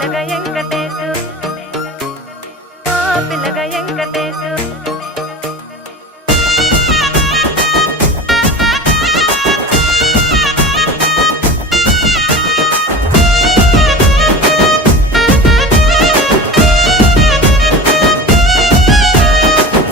పిల్లగా వెంకటేశు ఓ పిల్లగా వెంకటేశు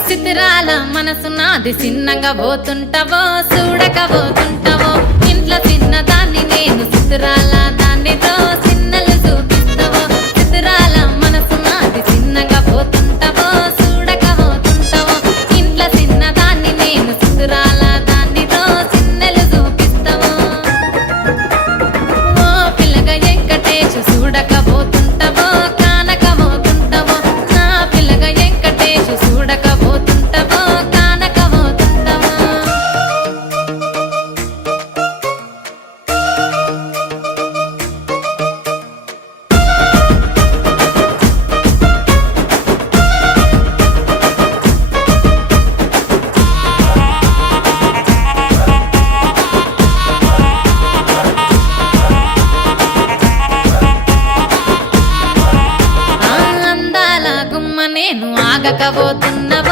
సిద్ధిరాల మనసు నాది చిన్నగా పోతుంటావో చూడక పోతుంటావో ఇంట్లో చిన్నదాన్ని నేను సిద్ధిరాల దానితో చిన్నలు చూపిస్తావో సిద్ధిరాల మనసు నాది చిన్నగా పోతుంటావో చూడక పోతుంటావో ఇంట్లో చిన్నదాన్ని నేను సిద్ధిరాల దానితో చిన్నలు చూపిస్తావో ఓ పిల్లగా వెంకటేశు చూడక పోతుంటావో కానక పోతుంటావో నా పిల్లగా వెంకటేశు చూడక పోతుంటావో కానక పోతుంటావో ఆ అందాల గుమ్మ నేను ఆగకపోతున్నవో